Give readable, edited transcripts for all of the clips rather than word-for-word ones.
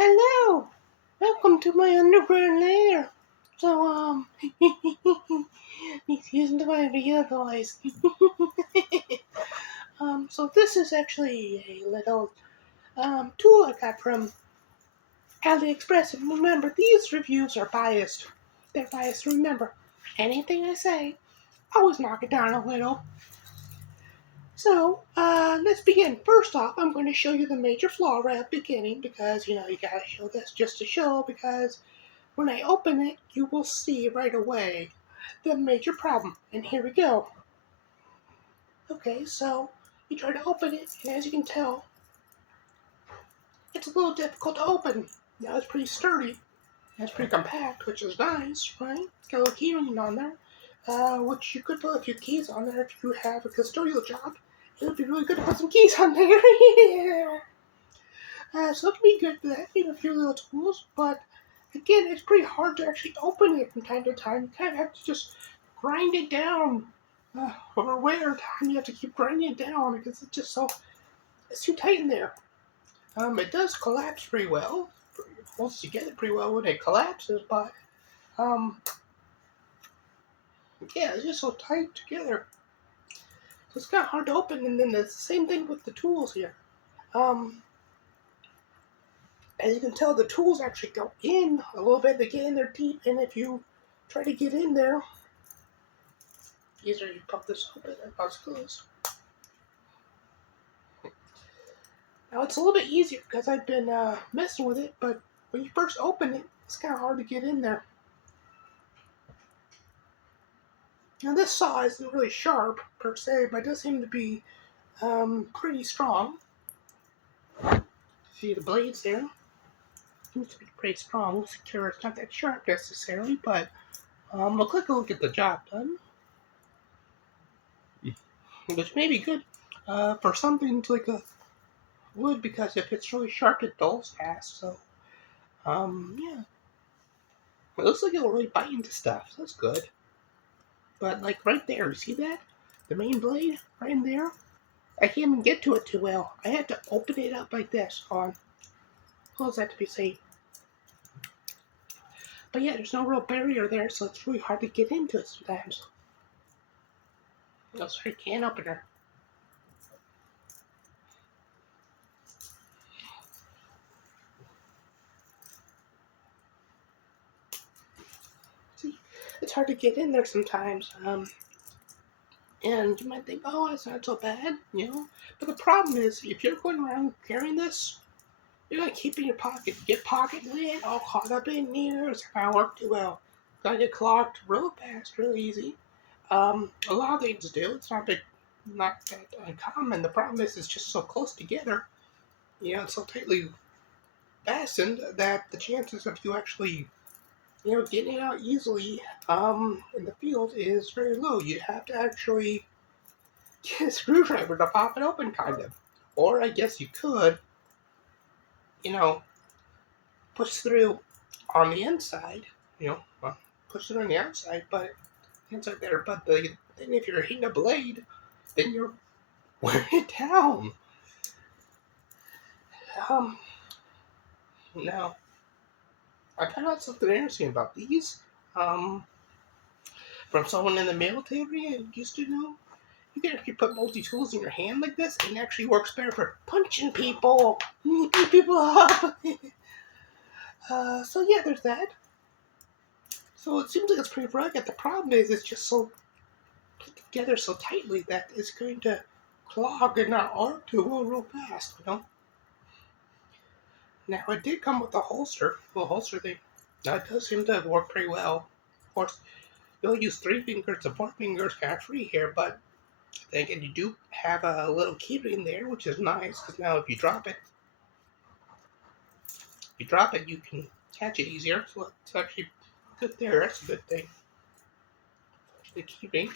Hello! Welcome to my underground lair. So, excuse my real voice. So this is actually a little, tool I got from AliExpress. And remember, these reviews are biased. They're biased. Remember, anything I say, always knock it down a little. So, let's begin. First off, I'm going to show you the major flaw right at the beginning because, you gotta show this just to show because when I open it, you will see right away the major problem. And here we go. Okay, so you try to open it, and as you can tell, it's a little difficult to open. Now it's pretty sturdy, and it's pretty compact, which is nice, right? It's got a little key ring on there, which you could put a few keys on there if you have a custodial job. It would be really good to put some keys on there. Yeah. So it can be good for that, maybe a few little tools, but again, it's pretty hard to actually open it from time to time. You kind of have to just grind it down. Over a winter time, you have to keep grinding it down because it's too tight in there. It does collapse pretty well. Once you get it pretty well when it collapses, but um, yeah, it's just so tight together. So it's kind of hard to open, and then it's the same thing with the tools here. As you can tell, the tools actually go in a little bit. They get in there deep, and if you try to get in there, easier you pop this open and pop close. Now it's a little bit easier because I've been messing with it, but when you first open it, it's kind of hard to get in there. Now this saw isn't really sharp per se, but it does seem to be pretty strong. See the blades there? Seems to be pretty strong, secure. It's not that sharp necessarily, but we'll click a look at the job done. Which may be good for something like a wood, because if it's really sharp, it dulls fast. So, yeah. It looks like it'll really bite into stuff. So that's good. But like right there, you see that? The main blade right in there? I can't even get to it too well. I had to open it up like this. Close that to be safe. But yeah, there's no real barrier there, so it's really hard to get into it sometimes. That's a can opener. See, it's hard to get in there sometimes. And you might think, oh, it's not so bad, But the problem is, if you're going around carrying this, you're going to keep it in your pocket. Get pocket lid all caught up in here. It's not going to work too well. It's going to get clogged real fast, real easy. A lot of things do. It's not that uncommon. The problem is it's just so close together. It's so tightly fastened that the chances of you actually, getting it out easily in the field is very low. You have to actually get a screwdriver to pop it open, kind of. Or I guess you could, push through on the inside, push through on the outside, but inside there. But then if you're hitting a blade, then you're wearing it down. Now, I found out something interesting about these. From someone in the military I used to know. You can actually put multi-tools in your hand like this, and it actually works better for punching people. Beat people up. So yeah, there's that. So it seems like it's pretty rugged. The problem is it's just so put together so tightly that it's going to clog and not arc too well real fast, Now it did come with a little holster thing. Now it does seem to work pretty well. Of course, you'll use 3 fingers and 4 fingers kind of free here, but then again, you do have a little key ring there, which is nice, because now if you drop it, you can catch it easier. So it's actually good there. That's a good thing. The key ring.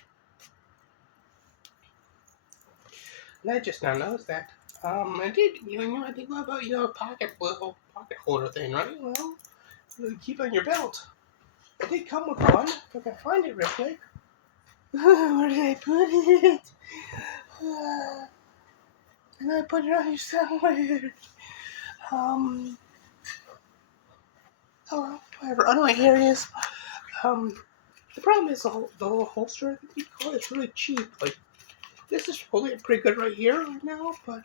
And I just now noticed that. I did, I think about, a little pocket holder thing, right? Well, you keep on your belt. I did come with one. If I can find it real quick. Where did I put it? And I put it on here somewhere. However, anyway, here it is. The problem is the little holster that you call it's really cheap. Like, this is holding it pretty good right here right now, but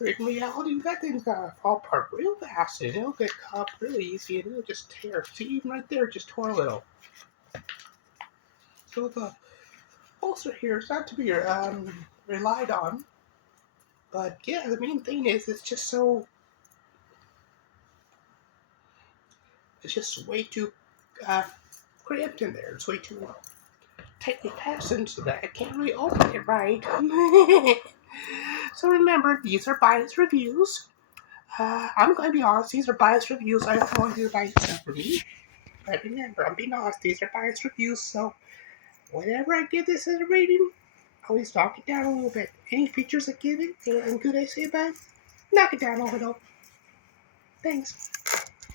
in reality, that thing's gonna fall apart real fast, and it'll get cut really easy, and it'll just tear. See, even right there, it just tore a little. So the holster here is not to be relied on, but yeah, the main thing is it's just way too cramped in there. It's way too tightly fastened so that I can't really open it right. So remember, these are biased reviews. I'm going to be honest, these are biased reviews. I don't want you to buy stuff for me. But remember, I'm being honest, these are biased reviews, so whenever I give this as a rating, I always knock it down a little bit. Any features I give it, anything good I say about it, knock it down a little. Thanks.